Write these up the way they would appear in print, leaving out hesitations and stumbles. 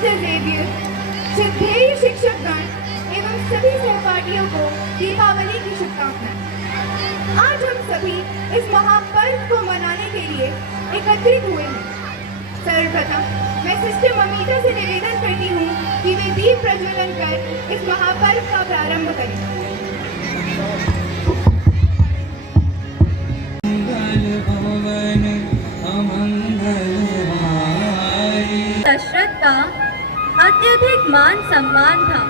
Mister Xavier, श्रद्धेय शिक्षकगण एवं सभी सहपाठियों को दीपावली की शुभकामनाएं। आज हम सभी इस महापर्व को मनाने के लिए एकत्रित हुए हैं। सर्वप्रथम मैं सिस्टर ममीता से निवेदन करती हूँ कि वे दीप प्रज्वलन कर इस महापर्व का प्रारंभ करें। दशरथ का अत्यधिक मान सम्मान था।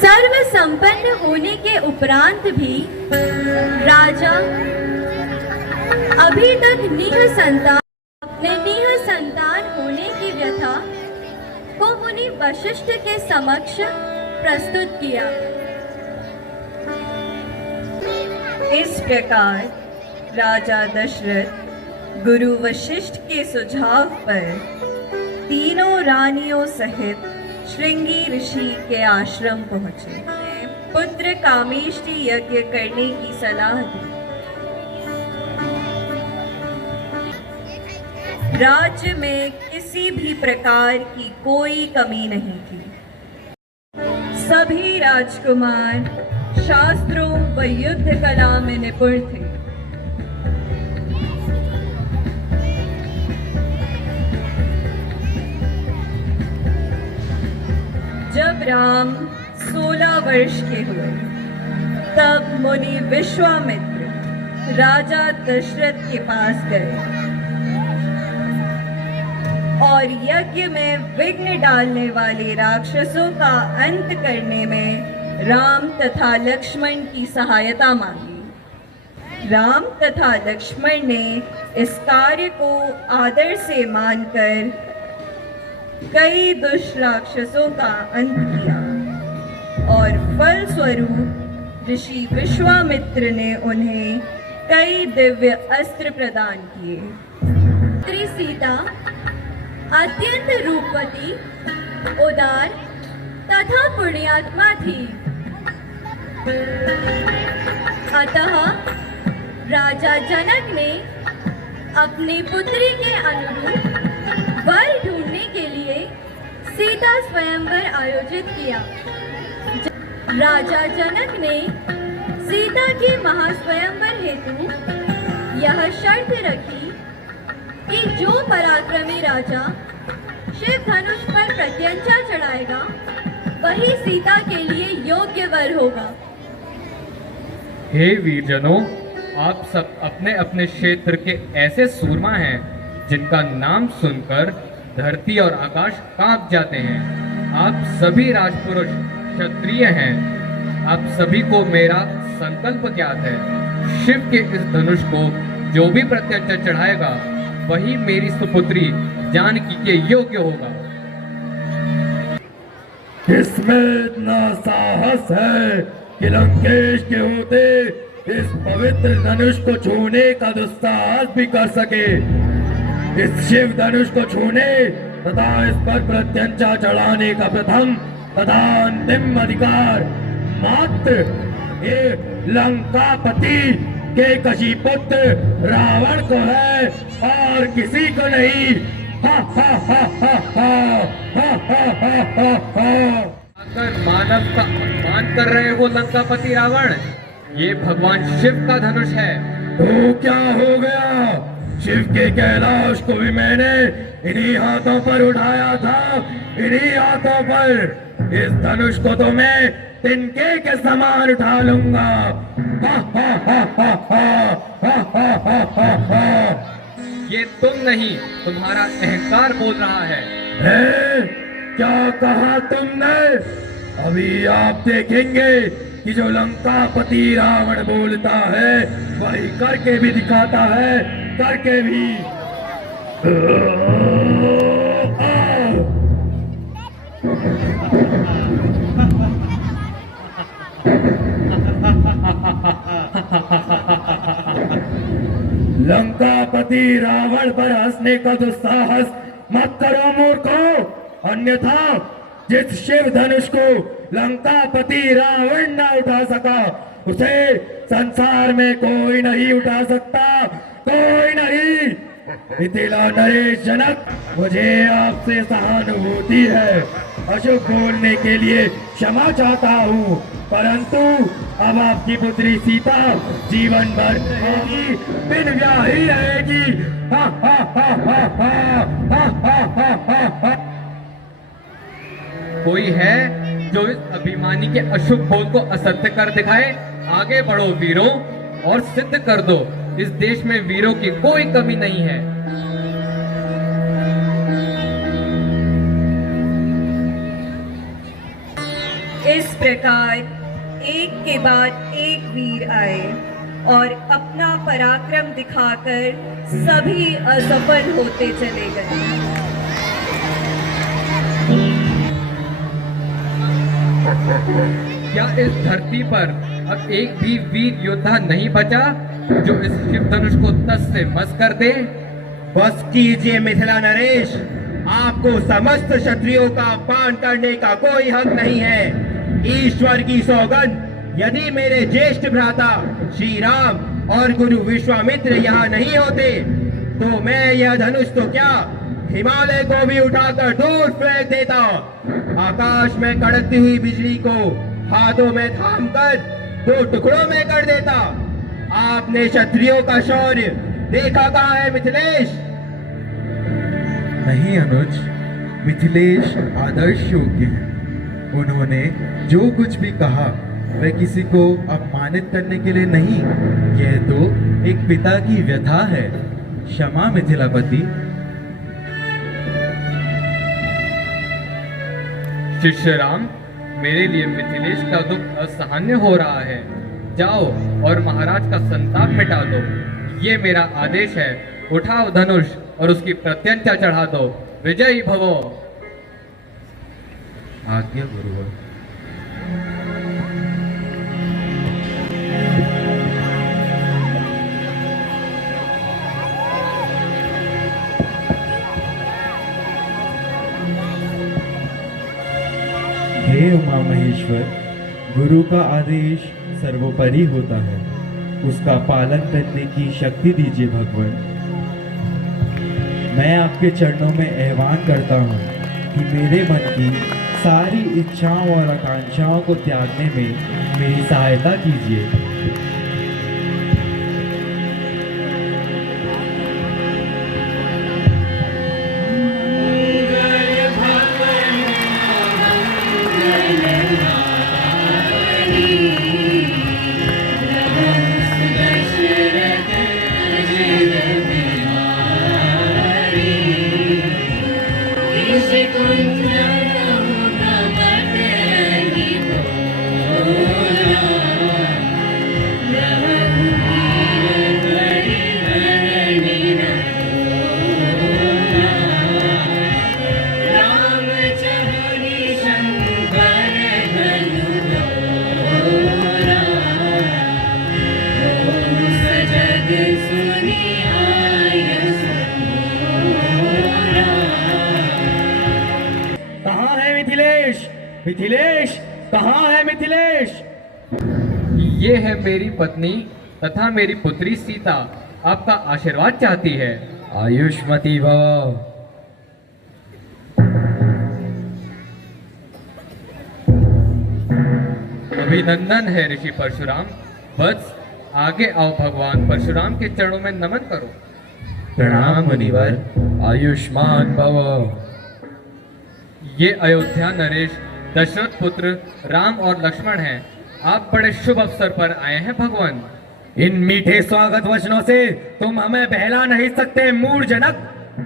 सर्व संपन्न होने के उपरांत भी राजा अभी तक अपने निह संतान होने की व्यथा को मुनि वशिष्ठ के समक्ष प्रस्तुत किया। इस प्रकार राजा दशरथ गुरु वशिष्ठ के सुझाव पर तीनों रानियों सहित श्रृंगी ऋषि के आश्रम पहुंचे। पुत्र कामेष्टि यज्ञ करने की सलाह दी। राज्य में किसी भी प्रकार की कोई कमी नहीं थी। सभी राजकुमार शास्त्रों व युद्ध कला में निपुण थे। जब राम 16 वर्ष के हुए तब मुनि विश्वामित्र राजा दशरथ के पास गए और यज्ञ में विघ्न डालने वाले राक्षसों का अंत करने में राम तथा लक्ष्मण की सहायता मांगी। राम तथा लक्ष्मण ने इस कार्य को आदर से मानकर कई दुष्ट राक्षसों का अंत किया और फलस्वरूप ऋषि विश्वामित्र ने उन्हें कई दिव्य अस्त्र प्रदान किए। पुत्री सीता अत्यंत रूपवती, उदार तथा पुण्यात्मा थी। अतः राजा जनक ने अपनी पुत्री के अनुरूप वर ढूंढने के लिए सीता स्वयंवर आयोजित किया। राजा जनक ने सीता के महास्वयंवर हेतु यह शर्त रखी कि जो पराक्रमी राजा शिव धनुष पर प्रत्यंचा चढ़ाएगा वही सीता के लिए योग्य वर होगा। हे वीरजनों, आप सब अपने अपने क्षेत्र के ऐसे सूरमा हैं जिनका नाम सुनकर धरती और आकाश कांप जाते हैं। आप सभी राजपुरुष क्षत्रिय हैं। आप सभी को मेरा संकल्प ज्ञात है। शिव के इस धनुष को जो भी प्रत्यंचा चढ़ाएगा वही मेरी सुपुत्री जानकी के योग्य होगा। इसमें इतना साहस है कि लंकेश के होते इस पवित्र धनुष को छूने का दुस्साहस भी कर सके। इस शिव धनुष को छूने तथा इस पर प्रत्यंचा चढ़ाने का प्रथम तथा अंतिम अधिकार मात्र ये लंकापति के कशी पुत्र रावण को है और किसी को नहीं। हा हा हा हा हा हा हा हा हा हा। अगर मानव का अपमान कर रहे हो लंकापति रावण, ये भगवान शिव का धनुष है। तो क्या हो गया? शिव के कैलाश को भी मैंने इन्हीं हाथों पर उठाया था, इन्हीं हाथों पर। इस धनुष को तो मैं तिनके के समान उठा लूंगा। हा हा हा हा हा हा हा हा हा। ये तुम नहीं, तुम्हारा अहंकार बोल रहा है। क्या कहा तुमने? अभी आप देखेंगे कि जो लंकापति रावण बोलता है वही करके भी दिखाता है, करके भी। लंकापति रावण पर हंसने का दुस्साहस मत करो मूर्खों, अन्यथा जिस शिव धनुष को लंकापति रावण न उठा सका उसे संसार में कोई नहीं उठा सकता, कोई नहीं। मिथिला नरेश जनक, मुझे आपसे सहानुभूति है। अशुभ बोलने के लिए क्षमा चाहता हूँ, परंतु अब आपकी पुत्री सीता जीवन भर रहेगी, बिन ब्याही रहेगी। हा हा हा हा हा हा हा हा हा हा। कोई है जो इस अभिमानी के अशुभ बोल को असत्य कर दिखाए? आगे बढ़ो वीरों और सिद्ध कर दो, इस देश में वीरों की कोई कमी नहीं है। इस प्रकार एक के बाद एक वीर आए और अपना पराक्रम दिखाकर सभी असफल होते चले गए। क्या इस धरती पर अब एक भी वीर योद्धा नहीं बचा जो इस शिव धनुष को तस से मस कर दे? बस कीजिए मिथिला नरेश, आपको समस्त क्षत्रियों का अपमान करने का कोई हक नहीं है। ईश्वर की सौगंध, यदि मेरे ज्येष्ठ भ्राता श्री राम और गुरु विश्वामित्र यहाँ नहीं होते तो मैं यह धनुष तो क्या हिमालय को भी उठाकर दूर फेंक देता। आकाश में कड़कती हुई बिजली को हाथों में थामकर दो टुकड़ों में कर देता। आपने क्षत्रियों का शौर्य देखा कहाँ है मिथिलेश? नहीं अनुज, मिथिलेश आदर्श योग्य हैं। उन्होंने जो कुछ भी कहा वह किसी को अपमानित करने के लिए नहीं, यह तो एक पिता की व्यथा है। क्षमा मिथिलापति। शिष्य राम, मेरे लिए मिथिलेश का दुख असहनीय हो रहा है। जाओ और महाराज का संताप मिटा दो, ये मेरा आदेश है। उठाओ धनुष और उसकी प्रत्यंचा चढ़ा दो। विजयी भवो। आज्ञा गुरुवर। हे उमा महेश्वर, गुरु का आदेश सर्वोपरि होता है, उसका पालन करने की शक्ति दीजिए भगवान। मैं आपके चरणों में आह्वान करता हूँ कि मेरे मन की सारी इच्छाओं और आकांक्षाओं को त्यागने में मेरी सहायता कीजिए। कहाँ है मिथिलेश? मिथिलेश कहाँ है मिथिलेश? ये है मेरी पत्नी तथा मेरी पुत्री सीता, आपका आशीर्वाद चाहती है। आयुष्मती भव। अभिनंदन है ऋषि परशुराम। बस आगे आओ, भगवान परशुराम के चरणों में नमन करो। प्रणाम मुनिवर। आयुष्मान भव। ये अयोध्या नरेश दशरथ पुत्र राम और लक्ष्मण हैं। आप बड़े शुभ अवसर पर आए हैं भगवान। इन मीठे स्वागत वचनों से तुम हमें बहला नहीं सकते मूढ़ जनक।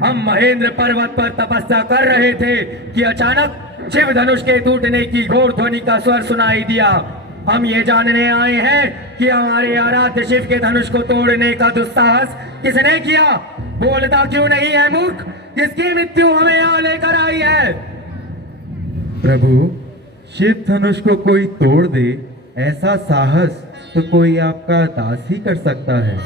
हम महेंद्र पर्वत पर तपस्या कर रहे थे कि अचानक शिव धनुष के टूटने की घोर ध्वनि का स्वर सुनाई दिया। हम ये जानने आए हैं कि हमारे आराध्य शिव के धनुष को तोड़ने का दुस्साहस किसने किया। बोलता क्यों नहीं है मूर्ख, जिसकी मृत्यु हमें यहाँ लेकर आई है। प्रभु, शिव धनुष को कोई तोड़ दे ऐसा साहस तो कोई आपका दास ही कर सकता है।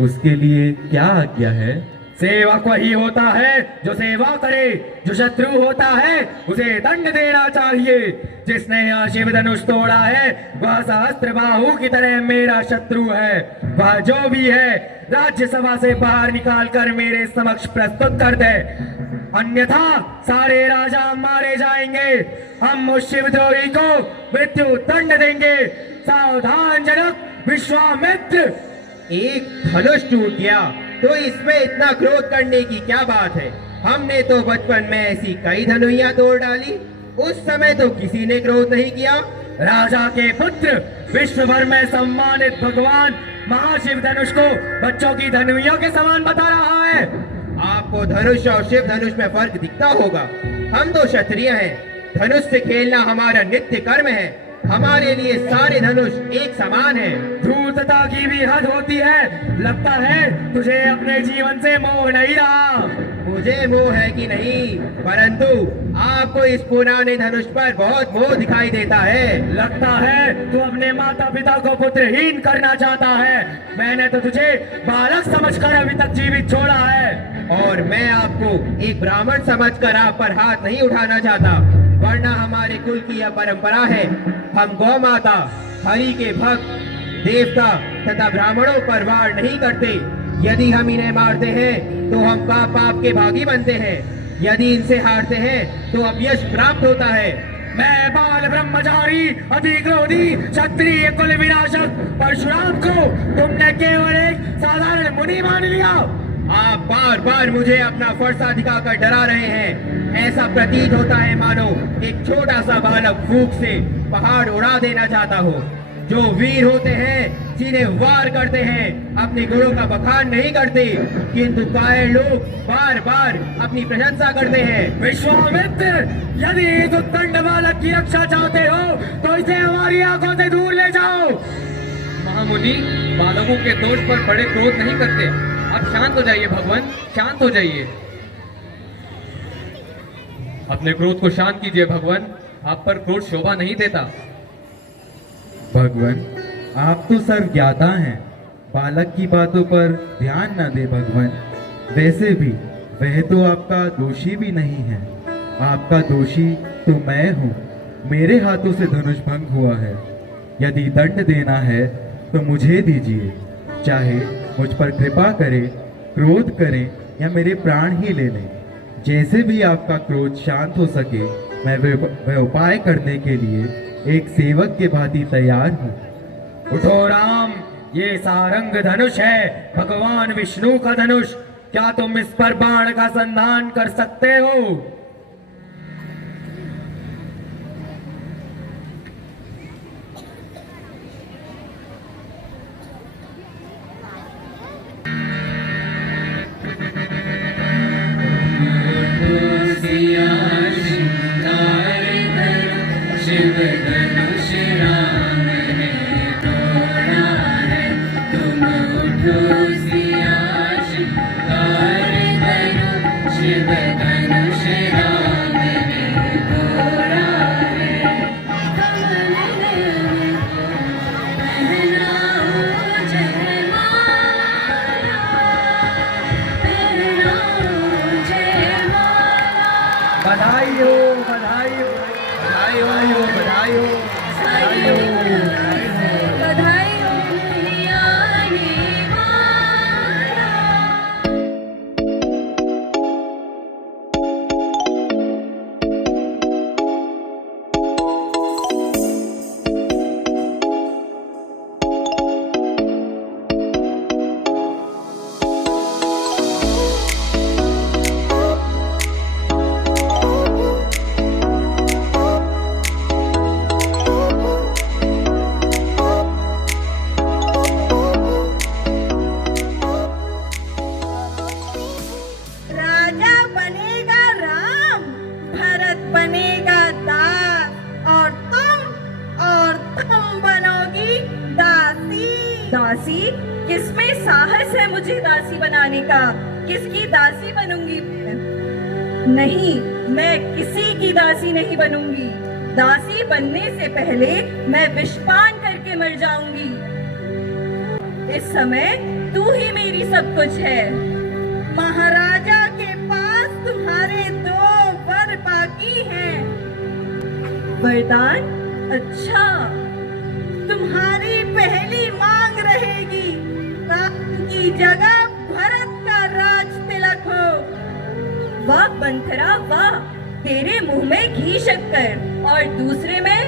उसके लिए क्या आज्ञा है? सेवक वही होता है जो सेवा करे, जो शत्रु होता है उसे दंड देना चाहिए। जिसने यह शिव धनुष तोड़ा है वह सहस्त्रबाहु की तरह मेरा शत्रु है। वह जो भी है राज्यसभा से बाहर निकाल कर मेरे समक्ष प्रस्तुत कर दे, अन्यथा सारे राजा मारे जाएंगे। हम उस शिवद्रोही को मृत्यु दंड देंगे। सावधान जनक विश्वामित्र। एक धनुष टूट गया तो इसमें इतना क्रोध करने की क्या बात है? हमने तो बचपन में ऐसी कई धनुइयां तोड़ डाली, उस समय तो किसी ने क्रोध नहीं किया। राजा के पुत्र विश्व भर में सम्मानित भगवान महाशिव धनुष को बच्चों की धनुइयों के समान बता रहा है। आपको धनुष और शिव धनुष में फर्क दिखता होगा। हम तो क्षत्रिय हैं, धनुष से खेलना हमारा नित्य कर्म है। हमारे लिए सारे धनुष एक समान है। धूर्तता की भी हद होती है। लगता है तुझे अपने जीवन से मोह नहीं रहा। मुझे मोह है कि नहीं, परंतु आपको इस पुराने धनुष पर बहुत मोह दिखाई देता है। लगता है तू अपने माता पिता को पुत्रहीन करना चाहता है। मैंने तो तुझे बालक समझकर अभी तक जीवित छोड़ा है, और मैं आपको एक ब्राह्मण समझकर आप पर हाथ नहीं उठाना चाहता, वरना हमारे कुल की यह परंपरा है। हम गौ माता, हरि के भक्त, देवता तथा ब्राह्मणों पर वार नहीं करते। यदि हम इन्हें मारते हैं तो हम पाप के भागी बनते हैं। यदि इनसे हारते हैं तो अपयश प्राप्त होता है। मैं बाल ब्रह्मचारी, अति क्रोधी, क्षत्रिय कुल विनाशक परशुराम को तुमने केवल एक साधारण मुनि मान लिया। आप बार बार मुझे अपना फरसा दिखाकर डरा रहे हैं। ऐसा प्रतीत होता है मानो एक छोटा सा बालक फूंक से पहाड़ उड़ा देना चाहता हो। जो वीर होते हैं जिन्हें वार करते हैं अपने गुणों का बखान नहीं करते, किंतु कायर लोग बार बार अपनी प्रशंसा करते हैं। विश्वामित्र, यदि इस उत्तंड बालक की रक्षा चाहते हो तो इसे हमारी आंखों से दूर ले जाओ। महामुनि बालकों के दोष पर बड़े क्रोध नहीं करते। आप शांत हो जाइए भगवान, शांत हो जाइए। अपने क्रोध को शांत कीजिए भगवान, आप पर क्रोध शोभा नहीं देता। भगवान, आप तो सर्वज्ञाता हैं, बालक की बातों पर ध्यान न दे भगवान। वैसे भी वह तो आपका दोषी भी नहीं है। आपका दोषी तो मैं हूँ। मेरे हाथों से धनुष भंग हुआ है। यदि दंड देना है तो मुझे दीजिए। चाहे मुझ पर कृपा करें, क्रोध करें या मेरे प्राण ही ले लें। जैसे भी आपका क्रोध शांत हो सके, मैं वह उपाय करने के लिए एक सेवक के भांति तैयार हूँ। उठो राम, ये सारंग धनुष है, भगवान विष्णु का धनुष। क्या तुम इस पर बाण का संधान कर सकते हो? बधाई हो, बधाई हो, बधाई हो, बधाई हो, बधाई हो, बधाई हो यानी मारा। राजा बनेगा राम, भरत बनेगा दास, और तुम बनोगी दासी। दासी? किसमें साहस है मुझे दासी बनाने का? किसकी दासी बनूंगी मैं? नहीं, मैं किसी की दासी नहीं बनूंगी। दासी बनने से पहले मैं विषपान करके मर जाऊंगी। इस समय तू ही मेरी सब कुछ है। महाराज वरदान? अच्छा, तुम्हारी पहली मांग रहेगी राम की जगह भरत का राज तिलक हो। वाह मंथरा वाह, तेरे मुंह में घी शक्कर। और दूसरे में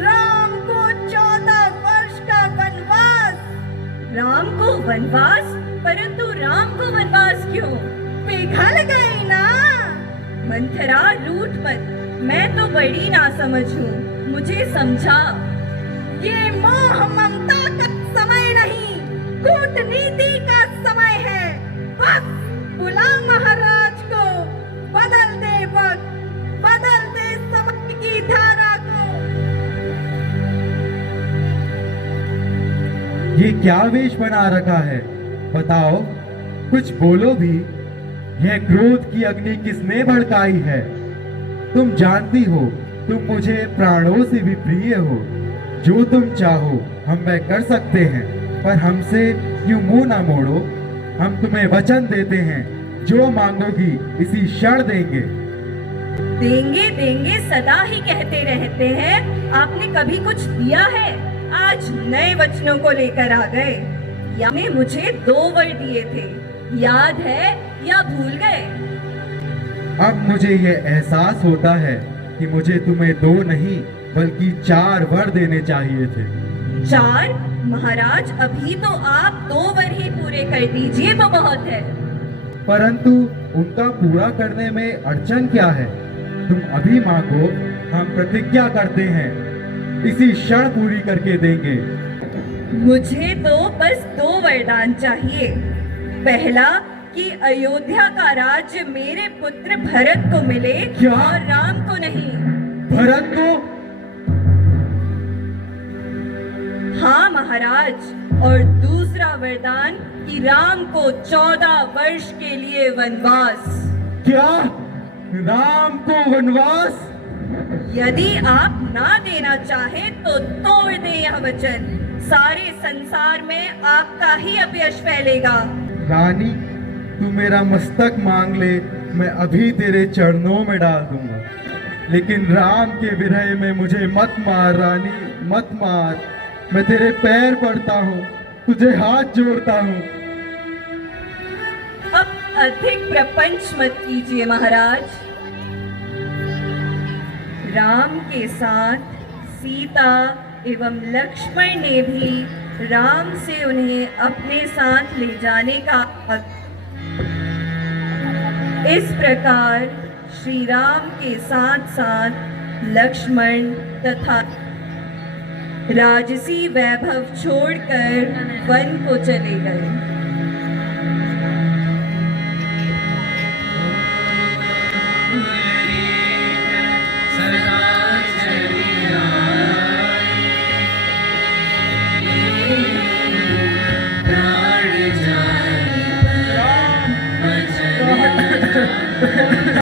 राम को 14 वर्ष का वनवास। राम को वनवास? परंतु राम को वनवास क्यों? पिघल गई ना। मंथरा रूठ मत, मैं तो बड़ी नासमझ हूँ, मुझे समझा। ये मोह ममता का समय नहीं, कूटनीति का समय है। बस बुला महाराज को, बदल दे वक्त, बदल दे समय की धारा को। ये क्या वेश बना रखा है? बताओ, कुछ बोलो भी। यह क्रोध की अग्नि किसने भड़काई है? तुम जानती हो, तुम मुझे प्राणों से भी प्रिय हो। जो तुम चाहो हम वह कर सकते हैं, पर हमसे यूं मुंह ना मोड़ो। हम तुम्हें वचन देते हैं, जो मांगोगी इसी क्षण देंगे। देंगे सदा ही कहते रहते हैं, आपने कभी कुछ दिया है? आज नए वचनों को लेकर आ गए। आपने मुझे 2 वर दिए थे, याद है या भूल गए? अब मुझे यह एहसास होता है कि मुझे तुम्हें 2 नहीं बल्कि 4 वर देने चाहिए थे। 4? महाराज, अभी तो आप 2 वर ही पूरे कर दीजिए तो बहुत है। परंतु उनका पूरा करने में अड़चन क्या है? तुम अभी मांगो, हम प्रतिज्ञा करते हैं इसी क्षण पूरी करके देंगे। मुझे तो बस 2 वरदान चाहिए। पहला कि अयोध्या का राज्य मेरे पुत्र भरत को मिले। क्या? और राम को नहीं। भरत को? हाँ महाराज। और दूसरा वरदान कि राम को 14 वर्ष के लिए वनवास। क्या? राम को वनवास? यदि आप ना देना चाहें तो तोड़ दें यह वचन। सारे संसार में आपका ही अपयश फैलेगा। रानी, तू मेरा मस्तक मांग ले, मैं अभी तेरे चरणों में डाल दूंगा। लेकिन राम के विरह में मुझे मत मार रानी, मत मार। मैं तेरे पैर पड़ता हूँ, तुझे हाथ जोड़ता हूँ। अब अधिक प्रपंच मत कीजिए महाराज। राम के साथ सीता एवं लक्ष्मण ने भी राम से उन्हें अपने साथ ले जाने का हक। इस प्रकार श्री राम के साथ साथ लक्ष्मण तथा राजसी वैभव छोड़कर वन को चले गए। नहीं